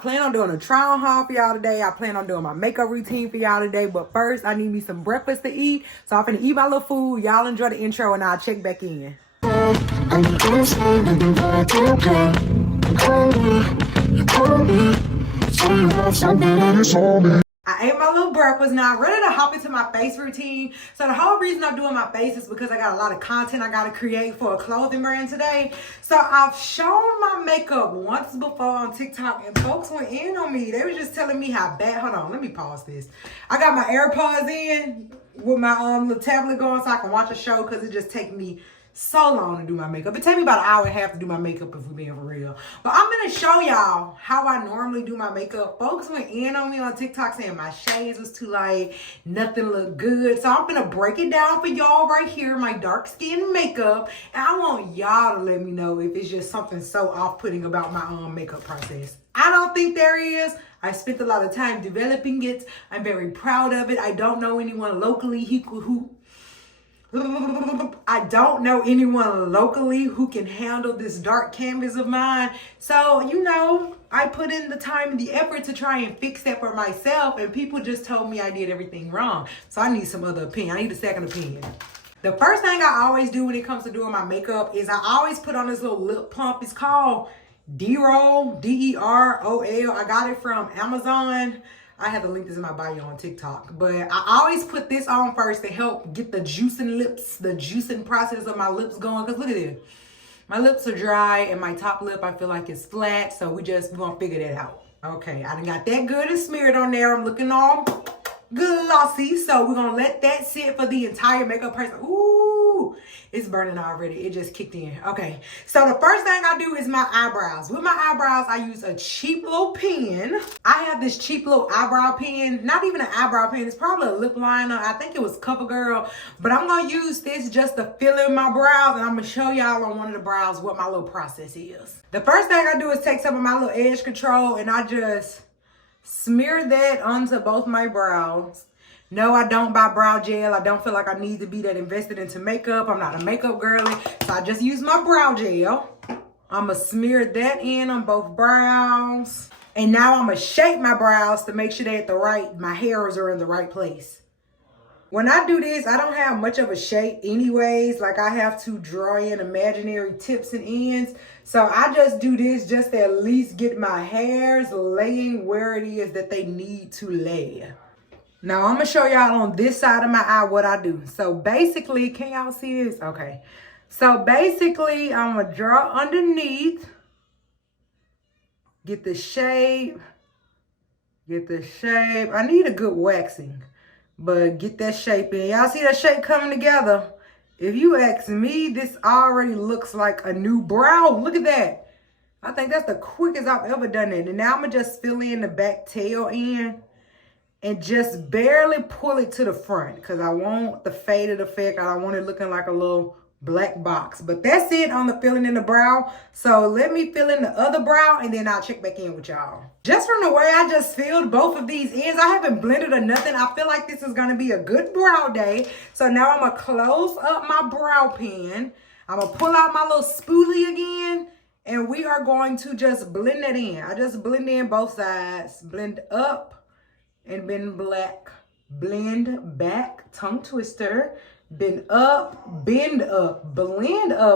plan on doing a try on haul for y'all today. I plan on doing my makeup routine for y'all today. But first, I need me some breakfast to eat. So I'm finna eat my little food. Y'all enjoy the intro and I'll check back in. I ate my little breakfast. Now I'm ready to hop into my face routine. So the whole reason I'm doing my face is because I got a lot of content I got to create for a clothing brand today. So I've shown my makeup once before on TikTok and folks went in on me. They were just telling me how bad. Hold on, let me pause this. I got my AirPods in with my little tablet going so I can watch a show because it just takes me so long to do my makeup. It takes me about an hour and a half to do my makeup if we're being for real. But I'm going to show y'all how I normally do my makeup. Folks went in on me on TikTok saying my shades was too light, nothing looked good. So I'm going to break it down for y'all right here, my dark skin makeup. And I want y'all to let me know if it's just something so off-putting about my makeup process. I don't think there is. I spent a lot of time developing it. I'm very proud of it. I don't know anyone locally who can handle this dark canvas of mine. So, you know, I put in the time and the effort to try and fix that for myself. And people just told me I did everything wrong. So I need some other opinion. I need a second opinion. The first thing I always do when it comes to doing my makeup is I always put on this little lip pump. It's called D-Roll, D-E-R-O-L. I got it from Amazon. I have the link this in my bio on TikTok. But I always put this on first to help get the juicing lips, the juicing process of my lips going. Because look at this. My lips are dry and my top lip I feel like is flat. So we're going to figure that out. Okay, I done got that good and smeared on there. I'm looking all glossy. So we're going to let that sit for the entire makeup person. Ooh, it's burning already. It just kicked in. Okay, so the first thing I do is my eyebrows. With my eyebrows, I use a cheap little pen. I have this cheap little eyebrow pen. Not even an eyebrow pen. It's probably a lip liner. I think it was CoverGirl. But I'm going to use this just to fill in my brows. And I'm going to show y'all on one of the brows what my little process is. The first thing I do is take some of my little edge control and I just smear that onto both my brows. No, I don't buy brow gel. I don't feel like I need to be that invested into makeup. I'm not a makeup girly. So I just use my brow gel. I'm going to smear that in on both brows. And now I'm going to shape my brows to make sure they're at the right, my hairs are in the right place. When I do this, I don't have much of a shape anyways. Like I have to draw in imaginary tips and ends. So I just do this just to at least get my hairs laying where it is that they need to lay. Now I'm going to show y'all on this side of my eye what I do. So basically, can y'all see this? Okay. So basically, I'm going to draw underneath. Get the shape. Get the shape. I need a good waxing. But get that shape in. Y'all see that shape coming together? If you ask me, this already looks like a new brow. Look at that. I think that's the quickest I've ever done it. And now I'm going to just fill in the back tail end. And just barely pull it to the front. Because I want the faded effect. I don't want it looking like a little black box. But that's it on the filling in the brow. So let me fill in the other brow. And then I'll check back in with y'all. Just from the way I just filled both of these ends. I haven't blended or nothing. I feel like this is going to be a good brow day. So now I'm going to close up my brow pen. I'm going to pull out my little spoolie again. And we are going to just blend it in. I just blend in both sides. Blend up. And bend black, blend back, tongue twister, bend up, blend up.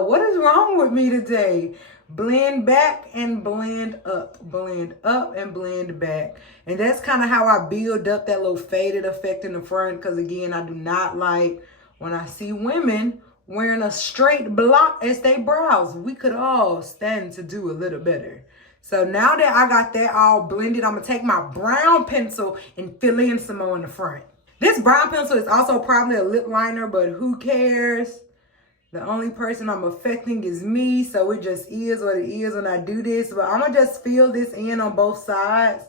What is wrong with me today? Blend back and blend up and blend back. And that's kind of how I build up that little faded effect in the front. Because again, I do not like when I see women wearing a straight block as they brows. We could all stand to do a little better. So now that I got that all blended, I'm going to take my brown pencil and fill in some more in the front. This brown pencil is also probably a lip liner, but who cares? The only person I'm affecting is me, so it just is what it is when I do this. But I'm going to just fill this in on both sides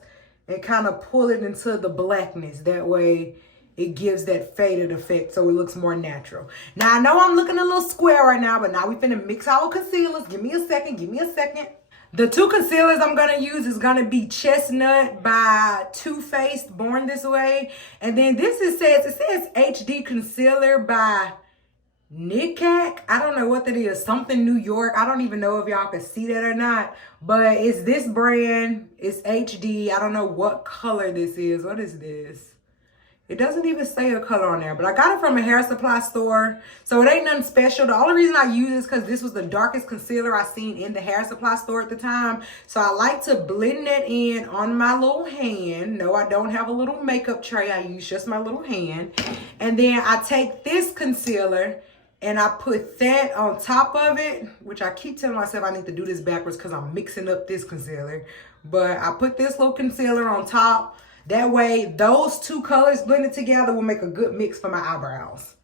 and kind of pull it into the blackness. That way it gives that faded effect so it looks more natural. Now, I know I'm looking a little square right now, but now we finna mix our concealers. Give me a second. The two concealers I'm going to use is going to be Chestnut by Too Faced, Born This Way. And then this says HD Concealer by Knickknack. I don't know what that is. Something New York. I don't even know if y'all can see that or not. But it's this brand. It's HD. I don't know what color this is. What is this? It doesn't even say a color on there, but I got it from a hair supply store. So it ain't nothing special. The only reason I use it is because this was the darkest concealer I seen in the hair supply store at the time. So I like to blend that in on my little hand. No, I don't have a little makeup tray. I use just my little hand. And then I take this concealer and I put that on top of it, which I keep telling myself I need to do this backwards because I'm mixing up this concealer. But I put this little concealer on top. That way, those two colors blended together will make a good mix for my eyebrows.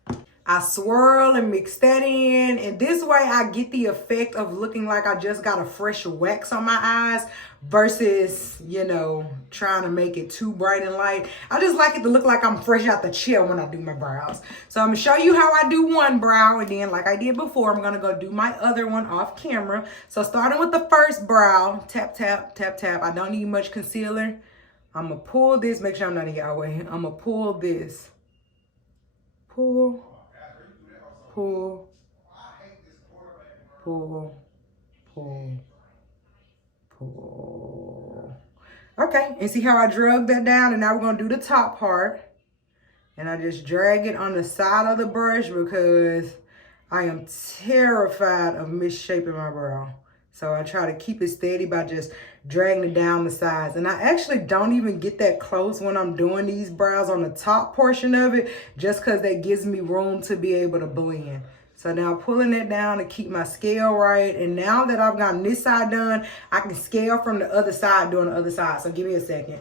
I swirl and mix that in, and this way I get the effect of looking like I just got a fresh wax on my eyes versus, you know, trying to make it too bright and light. I just like it to look like I'm fresh out the chair when I do my brows. So I'm gonna show you how I do one brow, and then like I did before, I'm gonna go do my other one off camera. So starting with the first brow, tap, tap, tap, tap. I don't need much concealer. I'm going to pull this. Make sure I'm not in your way. I'm going to pull this. Pull. Pull. Pull. Pull. Pull. Okay. And see how I drug that down? And now we're going to do the top part. And I just drag it on the side of the brush because I am terrified of misshaping my brow. So I try to keep it steady by just dragging it down the sides. And I actually don't even get that close when I'm doing these brows on the top portion of it, just because that gives me room to be able to blend. So now pulling it down to keep my scale right. And now that I've gotten this side done, I can scale from the other side doing the other side. So give me a second.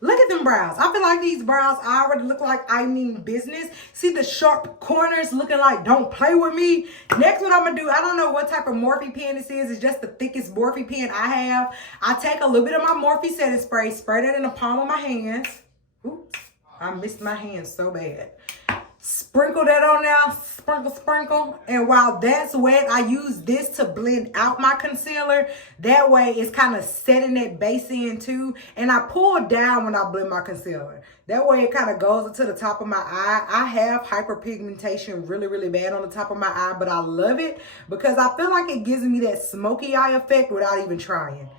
Look at them brows. I feel like these brows already look like I mean business. See the sharp corners looking like don't play with me. Next, what I'm going to do, I don't know what type of Morphe pen this is. It's just the thickest Morphe pen I have. I take a little bit of my Morphe setting spray, spray that in the palm of my hands. Oops, I missed my hands so bad. Sprinkle that on now, sprinkle, sprinkle. And while that's wet, I use this to blend out my concealer. That way it's kind of setting that base in too. And I pull down when I blend my concealer. That way it kind of goes into the top of my eye. I have hyperpigmentation really, really bad on the top of my eye, but I love it because I feel like it gives me that smoky eye effect without even trying.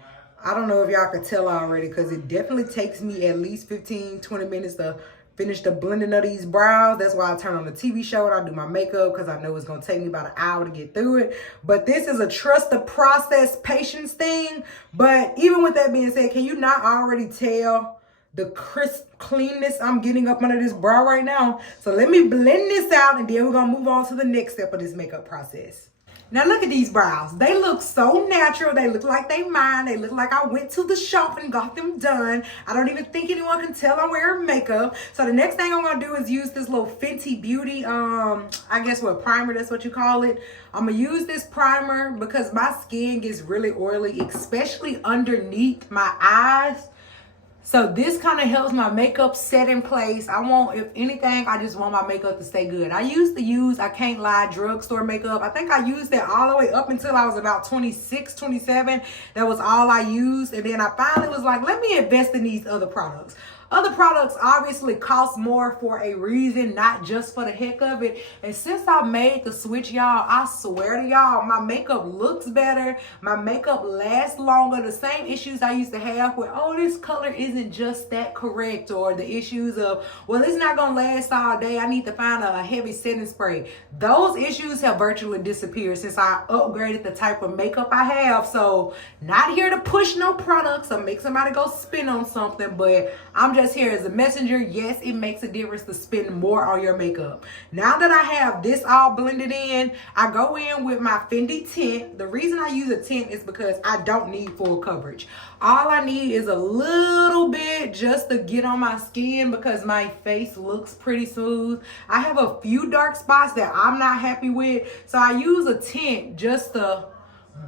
I don't know if y'all could tell already because it definitely takes me at least 15, 20 minutes to finish the blending of these brows. That's why I turn on the TV show and I do my makeup because I know it's going to take me about an hour to get through it. But this is a trust the process patience thing. But even with that being said, can you not already tell the crisp cleanness I'm getting up under this brow right now? So let me blend this out and then we're going to move on to the next step of this makeup process. Now look at these brows. They look so natural. They look like they mine. They look like I went to the shop and got them done. I don't even think anyone can tell I'm wearing makeup. So the next thing I'm going to do is use this little Fenty Beauty, I guess what, primer, that's what you call it. I'm going to use this primer because my skin gets really oily, especially underneath my eyes. So this kind of helps my makeup set in place. I want, if anything, I just want my makeup to stay good. I used to use, I can't lie, drugstore makeup. I think I used that all the way up until I was about 26, 27. That was all I used. And then I finally was like, let me invest in these other products. Other products obviously cost more for a reason, not just for the heck of it. And since I made the switch, y'all, I swear to y'all, my makeup looks better. My makeup lasts longer. The same issues I used to have with, oh, this color isn't just that correct, or the issues of, well, it's not going to last all day. I need to find a heavy setting spray. Those issues have virtually disappeared since I upgraded the type of makeup I have. So not here to push no products or make somebody go spin on something, but I'm just here as a messenger. Yes, it makes a difference to spend more on your makeup. Now that I have this all blended in, I go in with my Fenty tint. The reason I use a tint is because I don't need full coverage. All I need is a little bit just to get on my skin because my face looks pretty smooth. I have a few dark spots that I'm not happy with, so I use a tint just to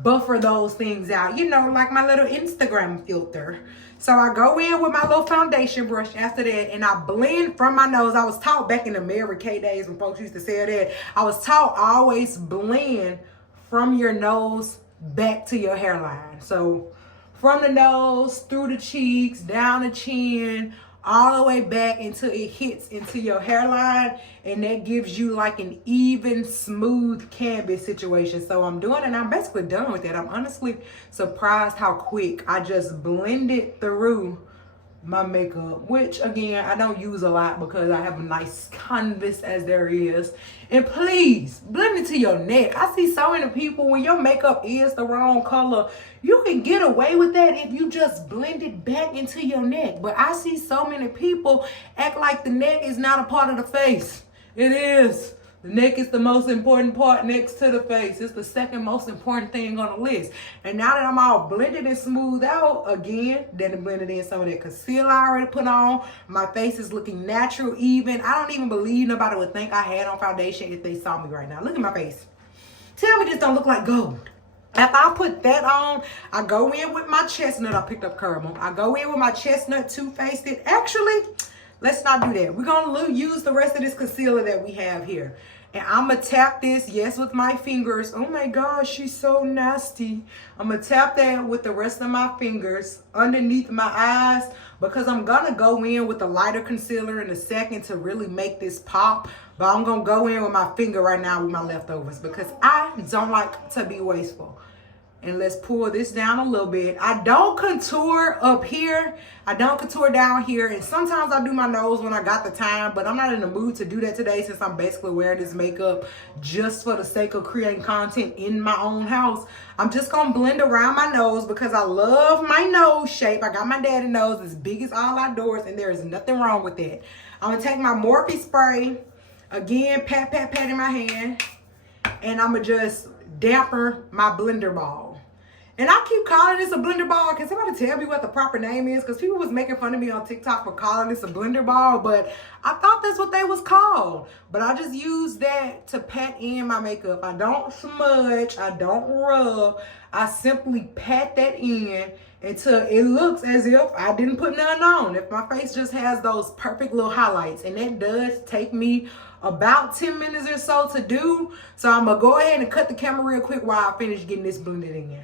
buffer those things out, you know, like my little Instagram filter. So I go in with my little foundation brush after that and I blend from my nose. I was taught back in the Mary Kay days when folks used to say that, I was taught always blend from your nose back to your hairline. So from the nose, through the cheeks, down the chin, all the way back until it hits into your hairline, and that gives you like an even, smooth canvas situation. So I'm doing it, and I'm basically done with that. I'm honestly surprised how quick I just blended through my makeup, which again, I don't use a lot because I have a nice canvas as there is. And please blend it to your neck. I see so many people, when your makeup is the wrong color, you can get away with that if you just blend it back into your neck. But I see so many people act like the neck is not a part of the face. It is. The neck is the most important part next to the face. It's the second most important thing on the list. And now that I'm all blended and smoothed out, again, then blended in some of that concealer I already put on. My face is looking natural, even. I don't even believe nobody would think I had on foundation if they saw me right now. Look at my face. Tell me this don't look like gold. After I put that on, I go in with my chestnut. I picked up caramel. I go in with my chestnut Too Faced it. Actually, let's not do that. We're going to use the rest of this concealer that we have here. And I'm going to tap this, yes, with my fingers. Oh my gosh, she's so nasty. I'm going to tap that with the rest of my fingers underneath my eyes, because I'm going to go in with a lighter concealer in a second to really make this pop. But I'm going to go in with my finger right now with my leftovers, because I don't like to be wasteful. And let's pull this down a little bit. I don't contour up here. I don't contour down here. And sometimes I do my nose when I got the time, but I'm not in the mood to do that today, since I'm basically wearing this makeup just for the sake of creating content in my own house. I'm just going to blend around my nose because I love my nose shape. I got my daddy nose as big as all outdoors, and there is nothing wrong with that. I'm going to take my Morphe spray. Again, pat, pat, pat in my hand. And I'm going to just damper my blender ball. And I keep calling this a blender ball. Can somebody tell me what the proper name is? Because people was making fun of me on TikTok for calling this a blender ball, but I thought that's what they was called. But I just use that to pat in my makeup. I don't smudge. I don't rub. I simply pat that in until it looks as if I didn't put none on. If my face just has those perfect little highlights. And that does take me about 10 minutes or so to do. So I'm going to go ahead and cut the camera real quick while I finish getting this blended in.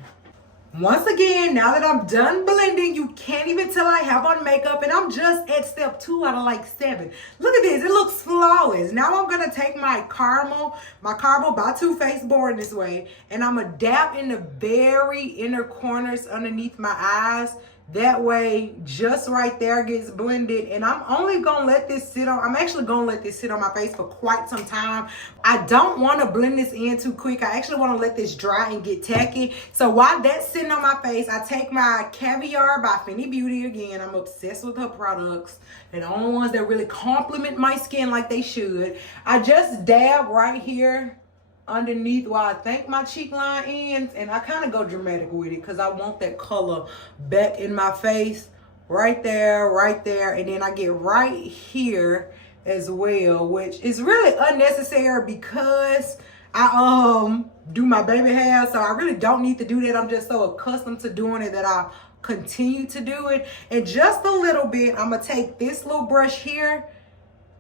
Once again, now that I'm done blending, you can't even tell I have on makeup, and I'm just at step 2 out of like 7. Look at this, it looks flawless. Now I'm gonna take my caramel by Too Faced, Born This Way, and I'm gonna dab in the very inner corners underneath my eyes. That way, just right there gets blended. And I'm only gonna let this sit on, I'm actually gonna let this sit on my face for quite some time. I don't wanna blend this in too quick. I actually wanna let this dry and get tacky. So while that's sitting on my face, I take my Caviar by Fenty Beauty. Again, I'm obsessed with her products. They're the only ones that really complement my skin like they should. I just dab right here underneath where I think my cheek line ends, and I kind of go dramatic with it because I want that color back in my face. Right there, and then I get right here as well, which is really unnecessary because I do my baby hair, so I really don't need to do that. I'm just so accustomed to doing it that I continue to do it. And just a little bit, I'm gonna take this little brush here,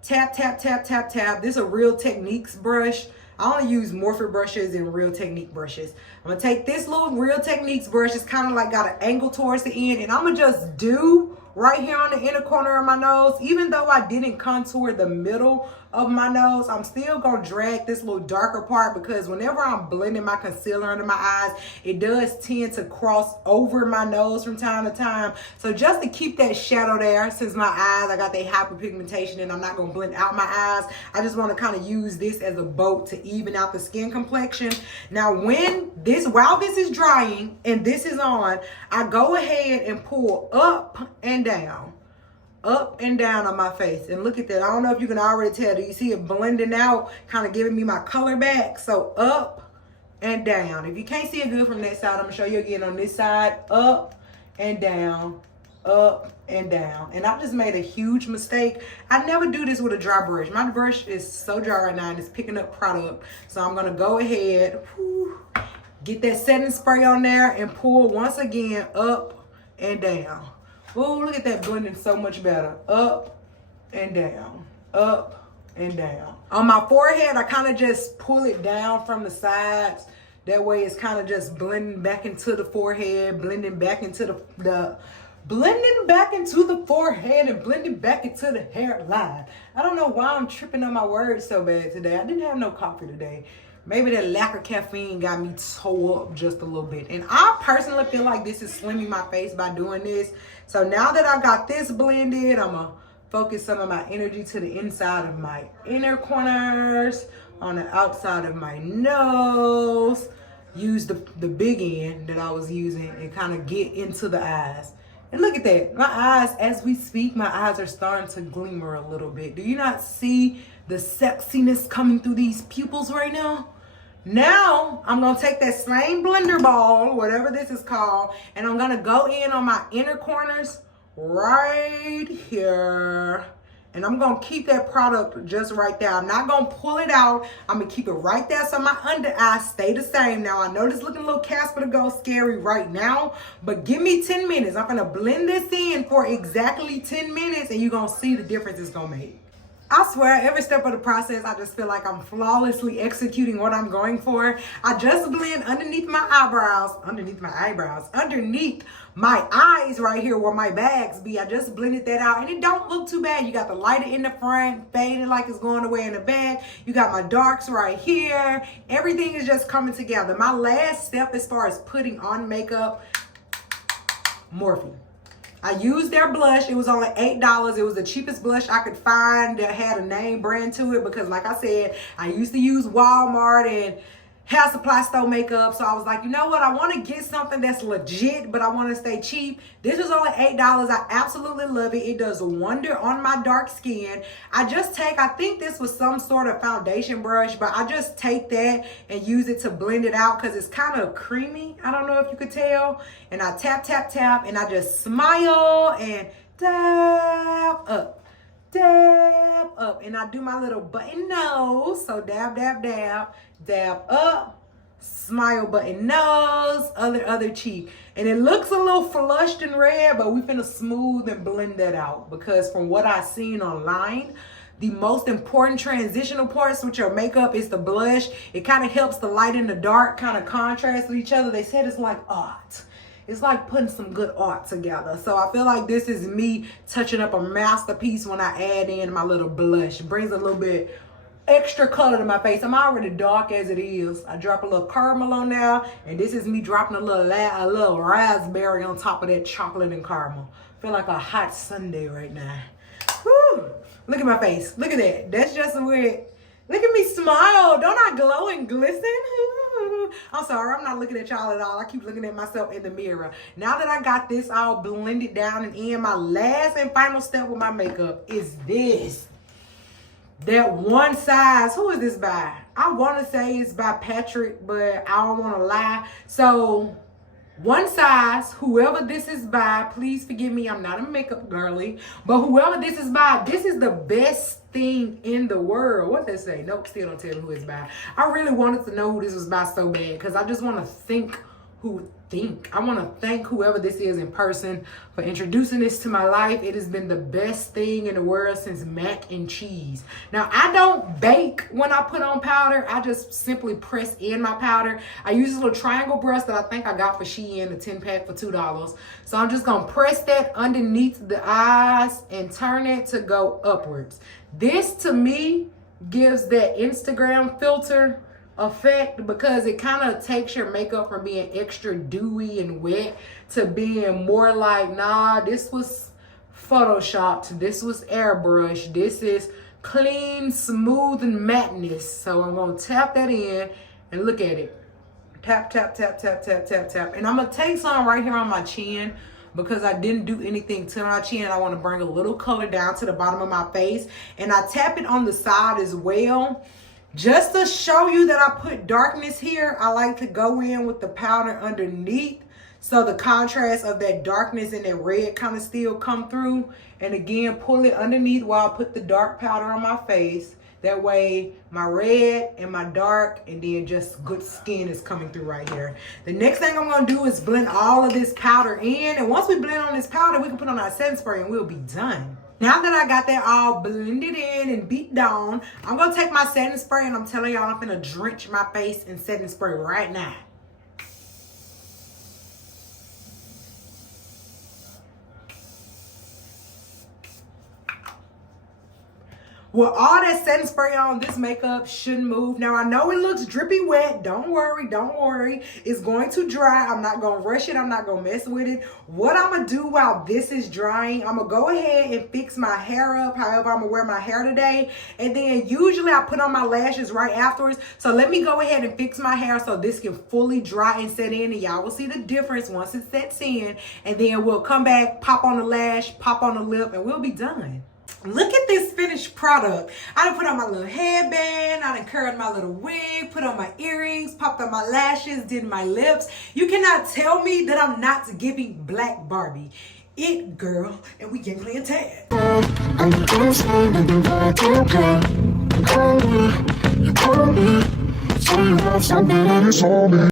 tap, tap, tap, tap, tap. This is a Real Techniques brush. I only use Morphe brushes and Real Technique brushes. I'm going to take this little Real Techniques brush. It's kind of like got an angle towards the end. And I'm going to just do right here on the inner corner of my nose. Even though I didn't contour the middle of my nose, I'm still going to drag this little darker part because whenever I'm blending my concealer under my eyes, it does tend to cross over my nose from time to time. So just to keep that shadow there, since my eyes, I got that hyperpigmentation and I'm not going to blend out my eyes, I just want to kind of use this as a boat to even out the skin complexion. Now while this is drying and this is on, I go ahead and pull up and down on my face. And look at that. I don't know if you can already tell. Do you see it blending out, kind of giving me my color back? So up and down. If you can't see it good from that side, I'm gonna show you again on this side. Up and down, up and down. And I just made a huge mistake. I never do this with a dry brush. My brush is so dry right now and it's picking up product. So I'm gonna go ahead, get that setting spray on there and pull once again up and down. Oh, look at that blending so much better. Up and down, up and down. On my forehead, I kind of just pull it down from the sides. That way it's kind of just blending back into the forehead, blending back into the blending back into the forehead and blending back into the hairline. I don't know why I'm tripping on my words so bad today. I didn't have no coffee today. Maybe that lack of caffeine got me tore up just a little bit. And I personally feel like this is slimming my face by doing this. So now that I got this blended, I'm going to focus some of my energy to the inside of my inner corners, on the outside of my nose. Use the big end that I was using and kind of get into the eyes. And look at that. My eyes, as we speak, my eyes are starting to glimmer a little bit. Do you not see the sexiness coming through these pupils right now? Now, I'm going to take that same blender ball, whatever this is called, and I'm going to go in on my inner corners right here. And I'm going to keep that product just right there. I'm not going to pull it out. I'm going to keep it right there so my under eyes stay the same. Now, I know this looking a little Casper to go scary right now, but give me 10 minutes. I'm going to blend this in for exactly 10 minutes, and you're going to see the difference it's going to make. I swear, every step of the process, I just feel like I'm flawlessly executing what I'm going for. I just blend underneath my eyebrows, underneath my eyes right here where my bags be. I just blended that out, and it don't look too bad. You got the lighter in the front, faded like it's going away in the back. You got my darks right here. Everything is just coming together. My last step as far as putting on makeup, Morphe. I used their blush. It was only $8. It was the cheapest blush I could find that had a name brand to it because, like I said, I used to use Walmart and hair supply store makeup. So I was like, you know what? I want to get something that's legit, but I want to stay cheap. This was only $8. I absolutely love it. It does a wonder on my dark skin. I think this was some sort of foundation brush, but I just take that and use it to blend it out because it's kind of creamy. I don't know if you could tell. And I tap, tap, tap, and I just smile and dab up. Dab up, and I do my little button nose. So dab, dab, dab, dab up, smile, button nose, other cheek. And it looks a little flushed and red, but we finna smooth and blend that out because from what I've seen online, the most important transitional parts with your makeup is the blush. It kind of helps the light and the dark kind of contrast with each other. They said it's like art. It's like putting some good art together. So I feel like this is me touching up a masterpiece when I add in my little blush. It brings a little bit extra color to my face. I'm already dark as it is. I drop a little caramel on there, and this is me dropping a little raspberry on top of that chocolate and caramel. I feel like a hot Sunday right now. Whew. Look at my face. Look at that. That's just weird. Look at me smile. Don't I glow and glisten? I'm sorry, I'm not looking at y'all at all. I keep looking at myself in the mirror. Now that I got this all blended down and in, my last and final step with my makeup is this. That one size. Who is this by? I want to say it's by Patrick, but I don't want to lie. So, one size, whoever this is by, please forgive me, I'm not a makeup girly, but whoever this is by, this is the best thing in the world. What they say? Nope, still don't tell me who it's by. I really wanted to know who this was by so bad because I just want to I want to thank whoever this is in person for introducing this to my life. It has been the best thing in the world since mac and cheese. Now, I don't bake when I put on powder. I just simply press in my powder. I use this little triangle brush that I think I got for Shein, a 10-pack for $2. So I'm just going to press that underneath the eyes and turn it to go upwards. This, to me, gives that Instagram filter effect because it kind of takes your makeup from being extra dewy and wet to being more like, nah, this was photoshopped, this was airbrushed, this is clean, smooth, and matteness. So I'm going to tap that in and look at it. Tap, tap, tap, tap, tap, tap, tap. And I'm going to take some right here on my chin because I didn't do anything to my chin. I want to bring a little color down to the bottom of my face. And I tap it on the side as well. Just to show you that I put darkness here, I like to go in with the powder underneath so the contrast of that darkness and that red kind of still come through. And again, pull it underneath while I put the dark powder on my face. That way my red and my dark and then just good skin is coming through right here. The next thing I'm going to do is blend all of this powder in. And once we blend on this powder, we can put on our setting spray and we'll be done. Now that I got that all blended in and beat down, I'm going to take my setting spray and I'm telling y'all I'm going to drench my face in setting spray right now. With all that setting spray on, this makeup shouldn't move. Now, I know it looks drippy wet. Don't worry, don't worry. It's going to dry. I'm not going to rush it. I'm not going to mess with it. What I'm going to do while this is drying, I'm going to go ahead and fix my hair up, however I'm going to wear my hair today. And then usually I put on my lashes right afterwards. So let me go ahead and fix my hair so this can fully dry and set in. And y'all will see the difference once it sets in. And then we'll come back, pop on the lash, pop on the lip, and we'll be done. Look at this finished product. I done put on my little headband, I done curled my little wig, put on my earrings, popped on my lashes, did my lips. You cannot tell me that I'm not giving Black Barbie. It girl, and we can play a tag. You call me, say you have something and it's all me.